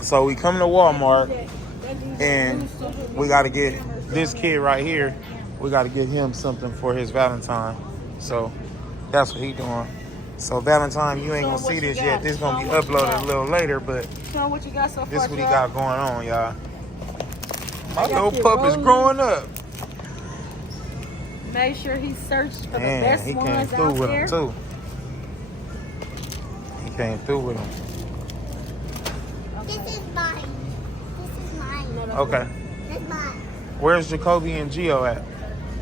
So we come to Walmart and we got to get this kid right here. We got to get him something for his Valentine. So that's what he doing. So Valentine, you ain't gonna see this yet. This gonna be uploaded a little later, but Show what you got so far. this is what he got going on, y'all. My little pup is growing up. Make sure he searched for Man, the best he came ones through out with there. him too. He came through with him. This is mine. This is mine. Okay. This is mine. Where's Jacoby and Gio at?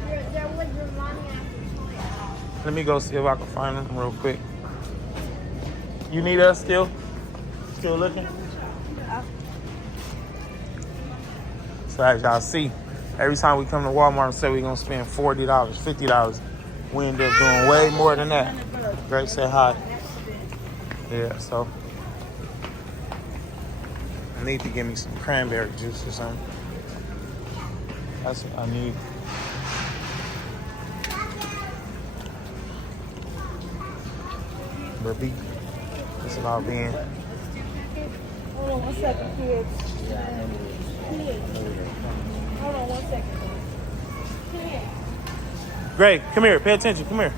There was your mommy after toy. Let me go see if I can find them real quick. You need us still? Still looking? So as y'all see, every time we come to Walmart and say we're gonna spend $40, $50, we end up doing way more than that. Greg said hi. Yeah, so I need to give me some cranberry juice or something. That's what I need. But be, it's about being. Hold on 1 second, kids. Hold on 1 second. Greg, come here. Pay attention. Come here.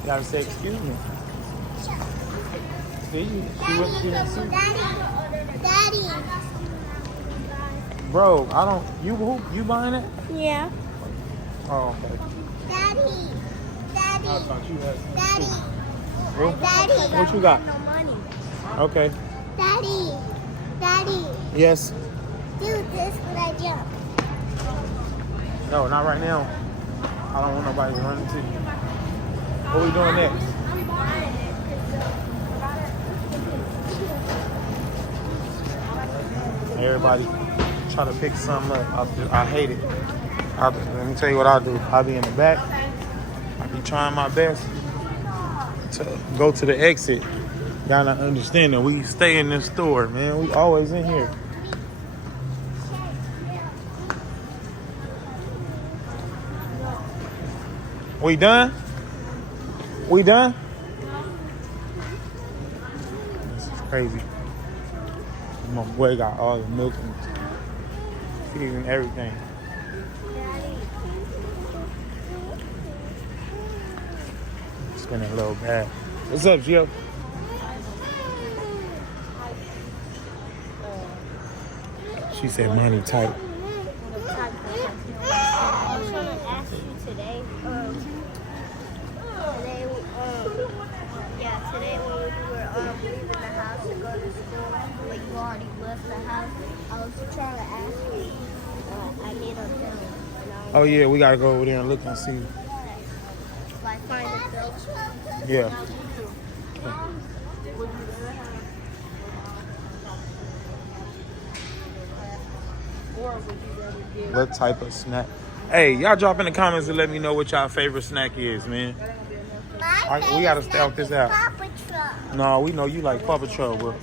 You gotta say, excuse me. See, see what you see? Daddy. Bro, I don't. You buying it? Yeah. Oh, okay. Daddy. I Daddy. thought you had some. Daddy. Bro, Daddy. what you got? No money. Okay. Daddy. Daddy. Yes. Do this when I jump. No, not right now. I don't want nobody to run into you. What we doing next? Everybody try to pick something up. I hate it. Let me tell you what I do. I be in the back. I be trying my best to go to the exit. Y'all not understanding. We stay in this store, man. We always in here. We done? We done? This is crazy. My boy got all the milk and feed and everything. Spinning a little bad. What's up, Gio? She said money tight. I was trying to ask you today. Today when we were leaving the house to go to school, but you already left the house. I was trying to ask you. I need a film. Oh yeah, we gotta go over there and look and see. Like find a film. Yeah. What type of snack? Hey, y'all drop in the comments and let me know what y'all favorite snack is, man. We gotta scout this out. Paw Patrol. No, we know you like Paw Patrol, but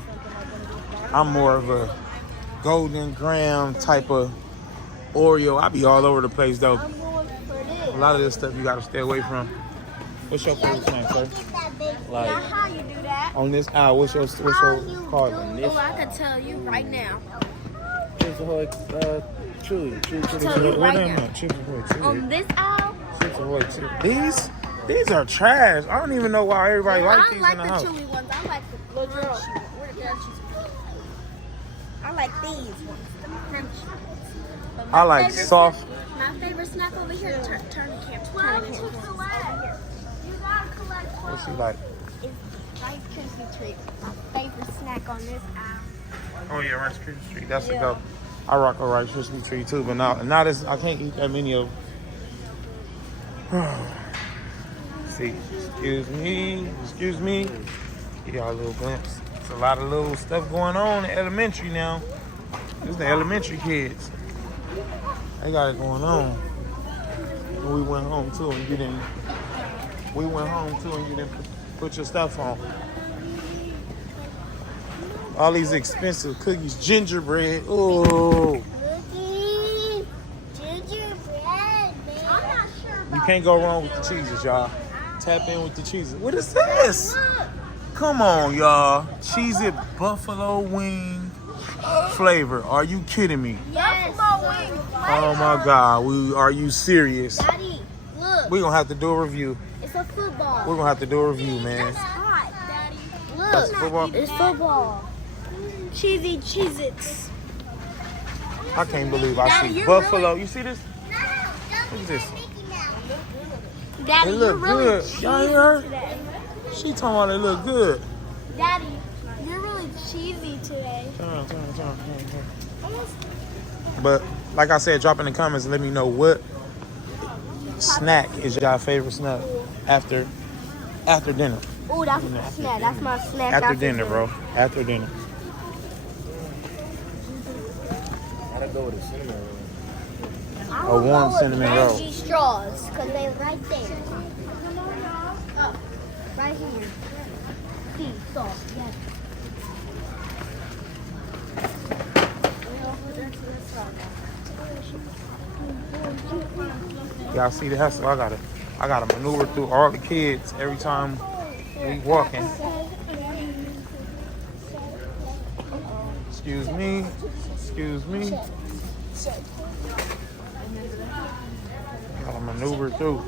I'm more of a Golden Graham type of Oreo. I be all over the place though. I'm going for this. A lot of this stuff you gotta stay away from. What's your favorite snack, sir? Like How you do that? on this aisle, what's your card? Oh, I can tell you right now. Chips Ahoy, Chewy. Tell you right now. Chips Ahoy, Chewy. On this aisle, Chips Ahoy, Chewy. These are trash. I don't even know why everybody I likes don't these like in the the house. chewy ones. I like the little girl. Where the girl cheese? I like these ones, the crunchy. But my I like favorite soft. My favorite snack over here. Turn the camera. Why did you collect? You gotta collect. What's he like? It's Rice Krispie treats. My favorite snack on this aisle. Oh yeah, Rice Krispie treat. That's the go. I rock a Rice Krispie treat too, but not this. I can't eat that many of them. See, excuse me. Give y'all a little glimpse. It's a lot of little stuff going on in elementary now. This is the elementary kids. They got it going on. And we went home too, and you didn't. We went home too, and you didn't put your stuff on. All these expensive cookies, gingerbread. Oh, Cookies, gingerbread, man. I'm not sure about you can't go wrong with the cheeses, y'all. Tap in with the cheeses. What is this? Look, Come on, y'all. Cheez-It buffalo wing flavor. Are you kidding me? Yes. Oh my God. Are you serious? Daddy, look. We're going to have to do a review. It's a football. We're going to have to do a review, man. It's hot, Daddy. That's Look. football? It's football. Cheesy Cheez-Its. I can't believe I Daddy, see you're buffalo. You see this? Look at this. Daddy, They you're look really good. Y'all hear her? cheesy today. She talking about they look good. Daddy, you're really cheesy today. Turn. But like I said, drop in the comments and let me know what snack is your favorite snack after dinner. Oh, that's my snack. That's my snack. After dinner, bro. After dinner. Gotta go with a cinnamon roll. I A will warm go with cinnamon roll. Veggie straws, because they're right there. Oh, right here. See, sauce, yes. Y'all see the hustle? I gotta maneuver through all the kids every time we walking. Excuse me. Gotta maneuver through.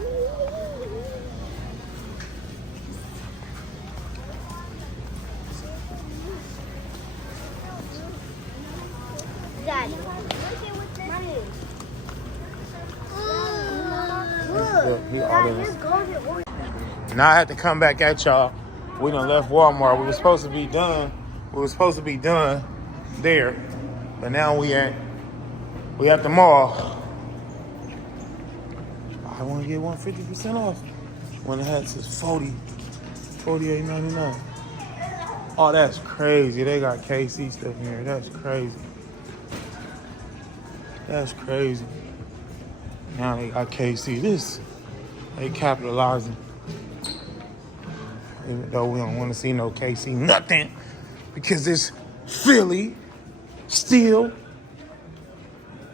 Daddy, look at what this is. Look, we Daddy, ordered here's this. golden orange. Now I had to come back at y'all. We done left Walmart. We were supposed to be done. There, but now we at the mall. I want to get 150% off. When the hat says 48.99. Oh, that's crazy. They got KC stuff in here. That's crazy. Now they got KC. They capitalizing. Even though we don't want to see no KC nothing, because it's Philly still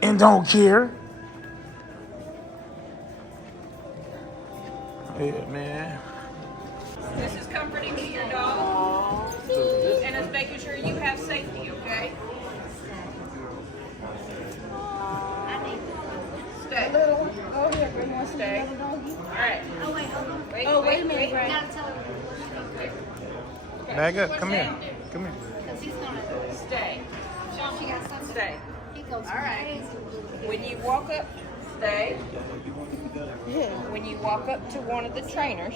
and don't care. Yeah, man. This is comforting to your dog, and it's making sure you have safety, okay? Stay. Oh, here, bring one, stay. All right. Wait a minute, Ray. Back up. Come here. Stay. Stay. All right. When you walk up, stay. When you walk up to one of the trainers,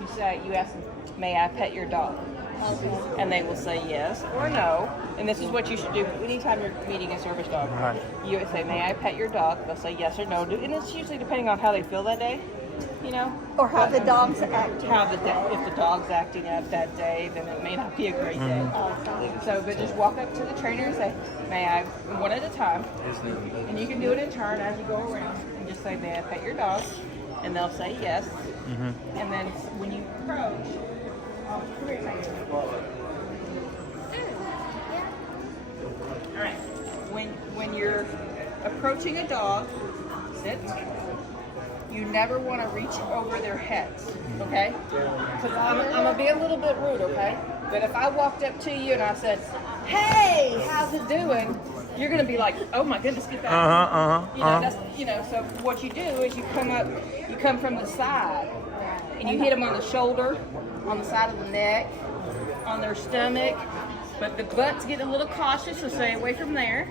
you ask them, "May I pet your dog?" And they will say yes or no. And this is what you should do anytime you're meeting a service dog. Right. You would say, "May I pet your dog?" They'll say yes or no. And it's usually depending on how they feel that day, you know. Or how the dog's acting. If the dog's acting up that day, then it may not be a great day. So, but just walk up to the trainer and say, "May I?" One at a time. And you can do it in turn as you go around. And just say, "May I pet your dog?" And they'll say yes. And then when you approach, come here, Megan. All right. When you're approaching a dog, sit. You never want to reach over their heads, okay? Because I'm gonna be a little bit rude, okay? But if I walked up to you and I said, "Hey, how's it doing?" You're gonna be like, "Oh my goodness, get back!" So what you do is you come from the side, and you hit them on the shoulder, on the side of the neck, on their stomach. But the butt's getting a little cautious, so stay away from there.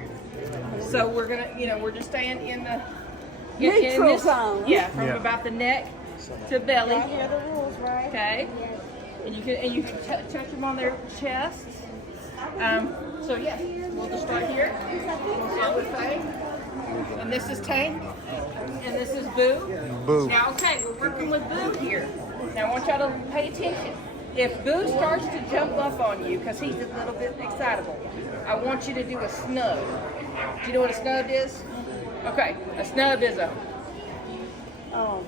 So we're just staying in the Neutral zone. Yeah, from about the neck to belly. Y'all hear the rules, right? Okay, and you can touch them on their chests. So yeah, we'll just start here. We'll start with Faye, and this is Tank, and this is Boo. Now, okay, we're working with Boo here. Now I want y'all to pay attention. If Boo starts to jump up on you because he's a little bit excitable, I want you to do a snub. Do you know what a snub is? Okay, a snub is a. Oh.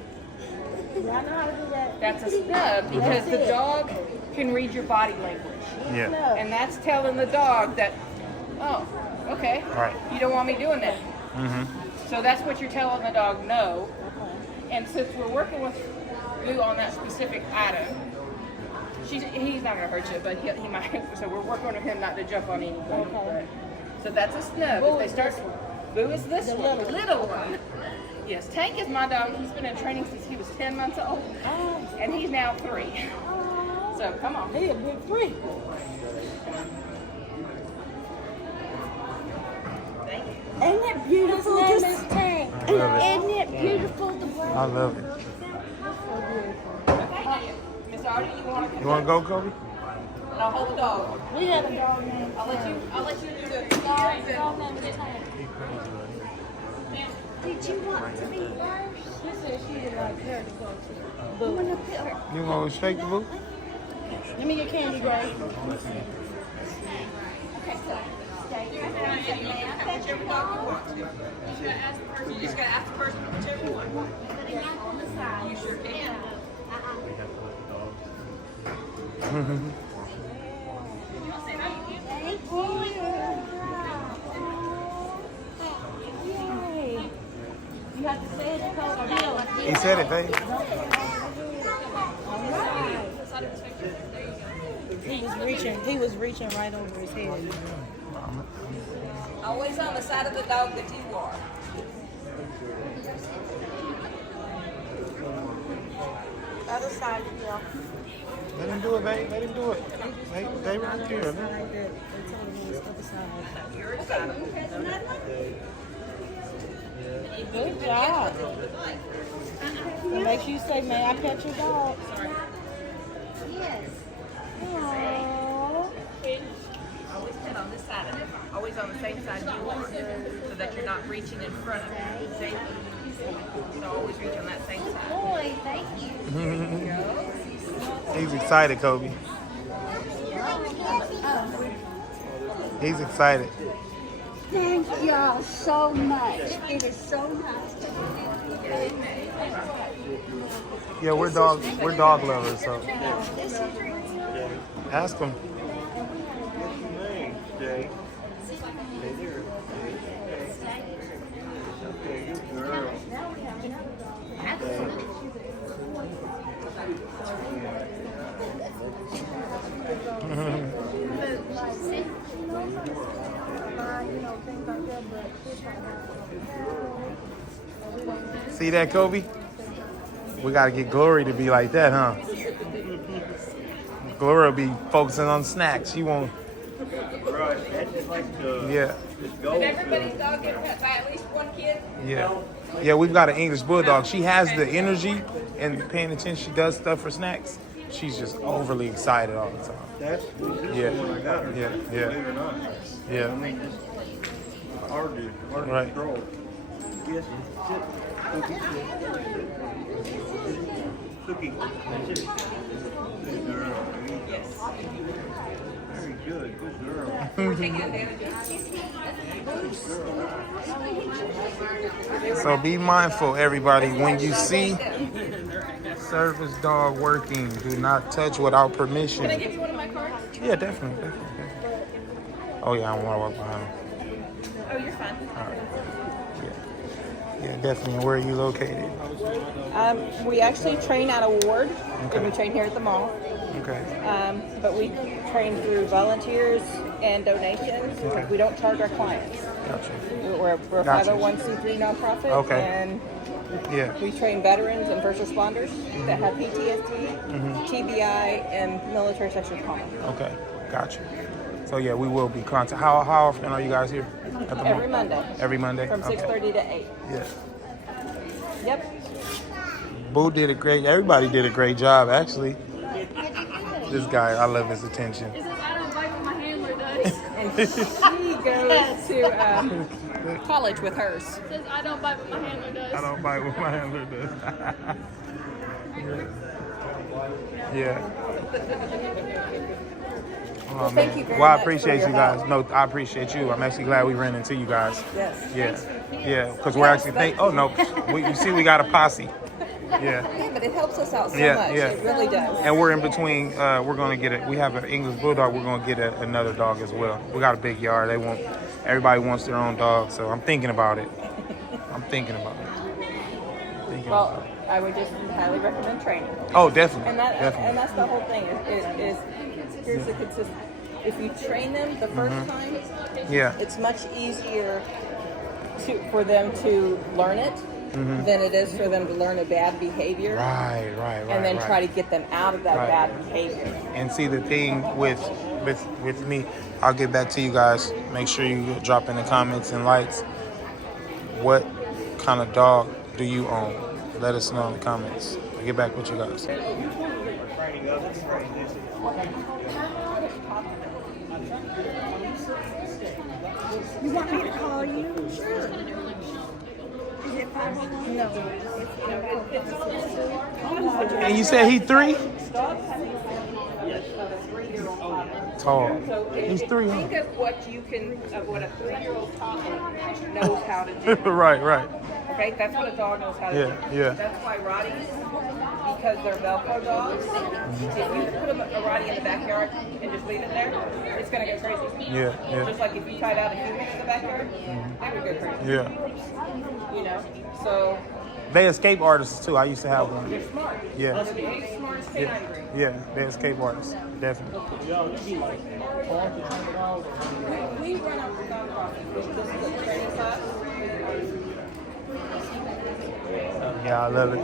Yeah, I know how to do that. That's a snub because the dog can read your body language. Yeah. And that's telling the dog that, oh, okay, Right. you don't want me doing that. So that's what you're telling the dog no. And since we're working with Boo on that specific item, He's not gonna hurt you, but he might. So we're working on him not to jump on anything. Okay. So that's a snub. If they start, Boo is this one, the little one. Yes, Tank is my dog. He's been in training since he was 10 months old, and he's now 3. So come on. He a big 3. Ain't it beautiful? His name is Tank. I love it. Isn't it beautiful? The I love it. Okay, Miss Audrey, you want to? You want to go, Kobe? I'll hold the dog. We have a dog named I'll let you do the dog named Tank. Did you want to be first? She said she would like her to go to. I'm gonna put her. You want to shake the boot? Let me get candy, Gray. Okay, so stay here. May I pet your dog? You just gotta ask the person whichever you want. Put him out on the side. You sure can. Thank you. Yay. You have to say it called Bill. He said it, babe. He was reaching right over his head. Always on the side of the dog that you are. Other side, yeah. Let him do it, babe. Let him do it. They right here. Like that. They told him it was other side. You're excited. Good job. And make sure you say, may I pet your dog? Yes. Aww. Always sit on this side of it. Always on the same side you are, so that you're not reaching in front of you. See? So always reach on that same side. Boy, thank you. He's excited, Kobe. He's excited. Thank y'all so much. It is so nice to meet you. Yeah, we're dog lovers, so ask him. See that, Kobe? We gotta get Glory to be like that, huh? Glory will be focusing on snacks. She won't. Right, that's just like Yeah, Did everybody's dog get pet by at least one kid? yeah, yeah. We've got an English bulldog. She has the energy and paying attention. She does stuff for snacks. She's just overly excited all the time. That's this Yeah. one I got her. Yeah, yeah. Believe it or not. I Yeah. mean, it's hard to Right. control. Yes, sit. Cookie, sit. Cookie, that's it. Good girl. Yes. Very good. Good girl. We're taking advantage of So be mindful, everybody. When you see service dog working, do not touch without permission. Can I give you one of my cards? Yeah, definitely. Oh yeah, I don't want to walk behind him. Oh, you're fine. Yeah, definitely. And where are you located? We actually train at a ward, and we train here at the mall. Okay. But we train through volunteers and donations. Okay. We don't charge our clients. Gotcha. We're a Gotcha. 501c3 nonprofit, Okay. and Yeah. we train veterans and first responders that have PTSD, TBI, and military sexual trauma. Okay. Gotcha. So yeah, we will be contact. How often are you guys here? At the Every mall? Monday Every Monday. from 6:30 to 8. Yeah. Yep. Boo did a great. Everybody did a great job, actually. This guy, I love his attention. It says I don't bite what my handler does. And she goes to college with hers. It says I don't bite what my handler does. I don't bite what my handler does. Yeah. Oh, thank you very well, I much appreciate for you your guys. help. No, I appreciate you. I'm actually glad we ran into you guys. Yes. Yeah. Yeah, because we're actually oh no, you see we got a posse. Yeah. Yeah, but it helps us out so Yeah, much. yeah. It really does. And we're in between. We're gonna get it. We have an English bulldog. We're gonna get another dog as well. We got a big yard. Everybody wants their own dog. So I'm thinking about it. Thinking about it. Well, I would just highly recommend training. Oh, definitely. And Definitely. that's the whole thing is here's the consistent. If you train them the first time, Yeah. it's much easier for them to learn it than it is for them to learn a bad behavior Right. and then try to get them out of that Right. bad behavior. And see, the thing with me, I'll get back to you guys. Make sure you drop in the comments and likes. What kind of dog do you own? Let us know in the comments. I'll get back with you guys. You want me to call you? Sure. Is it 501? No. And you said he 3? Tall. He's 3, huh? Think of what a 3-year-old toddler knows how to do. Right. Okay, that's what a dog knows how to do. Yeah. That's why Rotties, because they're Velcro dogs, if you put a Rottie in the backyard and just leave it there, it's gonna go crazy. Yeah. Just like if you tied out a human in the backyard, they would go crazy. Yeah. You know, so They escape artists too. I used to have one. they're smart. Yeah. They're the smartest canine breed. Yeah, they escape artists. Definitely. We run up the dog office. This is a training class. Yeah, I love it.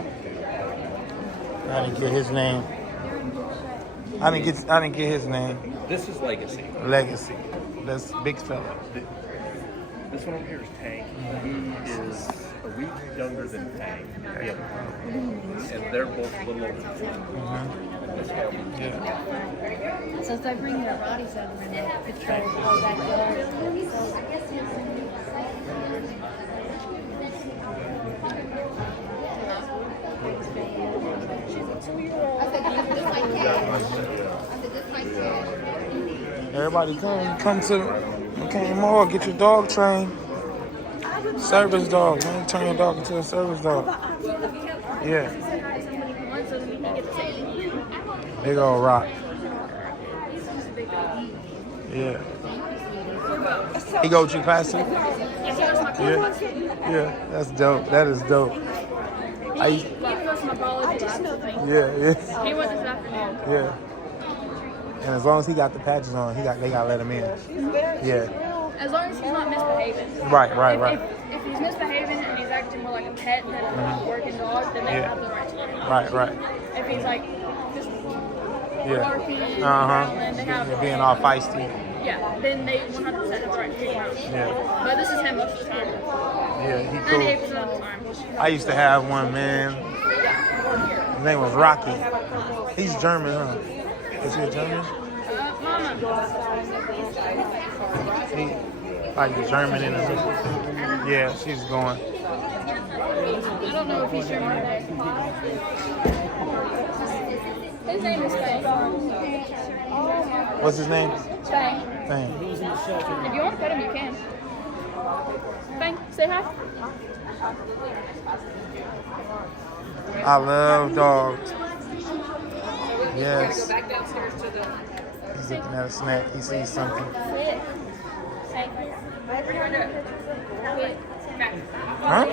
I didn't get his name. I didn't get his name. This is Legacy. Legacy. That's big fella. This one over here is Tank. He is a week younger than Tank. Yeah. And they're both a little older. Yeah. So if they bring their bodies over and they patrol all that yard. Everybody come to McCain Mall, get your dog trained. Service dog, man. Turn your dog into a service dog. Yeah. Big old rock. Yeah. He go to your class too? Yeah, that's dope. That is dope. He goes to my biology lab, I think. Yeah. He went this afternoon. Yeah. And as long as he got the patches on, they gotta let him in. Yeah. As long as he's not misbehaving. Right. If he's misbehaving and he's acting more like a pet than a working dog, then they Yeah. have the right to let him out. Right. If he's like just Yeah. barking, growling, they have They're being all feisty. yeah, then they 100% have the right to take him out. Yeah. But this is him most of the time. Yeah, he 98% cool. of the time. I used to have one, man. His name was Rocky. He's German, huh? Is he a German? Mama. He like the German in him. Yeah, she's going. I don't know if he's German or not. His name is Fang. What's his name? Fang. Fang. If you want to pet him, you can. Fang, say hi. I love dogs. Yes. Back downstairs to the. He's looking at a snack. He sees something. Sit. Say. We're doing it. Sit. Back. Huh?